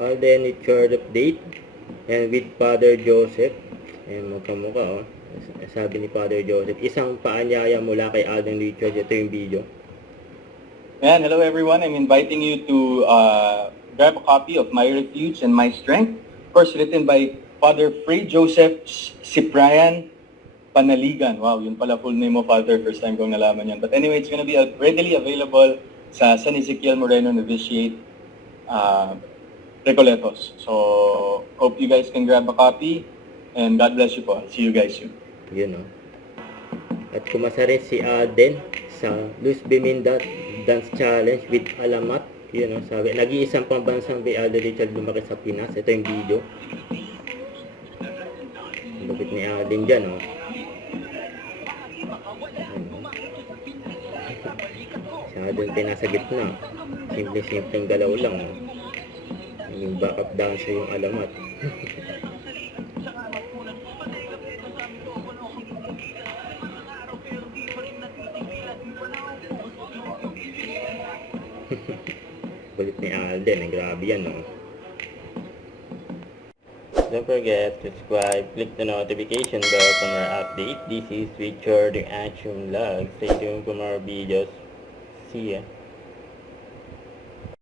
Alden Richard update. And with Father Joseph. Ayan, magkamukha, oh. Sabi ni Father Joseph, isang paanyaya mula kay Alden Richard. Ito yung video. And hello everyone, I'm inviting you to grab a copy of My Refuge and My Strength. Of course, written by Father Fray Joseph Ciprian Panaligan. Wow, yun pala full name mo, Father. First time kong nalaman yan. But anyway, it's gonna be readily available sa San Ezekiel Moreno Novitiate, Recoletos. So, hope you guys can grab a copy. And God bless you po. See you guys soon. Yun, oh. At kumasa rin si Alden sa Luz Biminda Dance Challenge with Alamat. Yun, oh, sabi, nag-iisang pambansang kay Alden Richard lumaki sa Pinas. Ito yung video. Lupit ni Alden dyan, oh. Siya doon tayo nasa gitna. Simple-simpleng galaw lang, oh. Yung backup dancer yung Alamat. Kulit ni Alden, grabe yan, no? Don't forget to subscribe, click the notification bell for more update. This is Richard the Action Vlog. Stay tuned for more videos. See ya.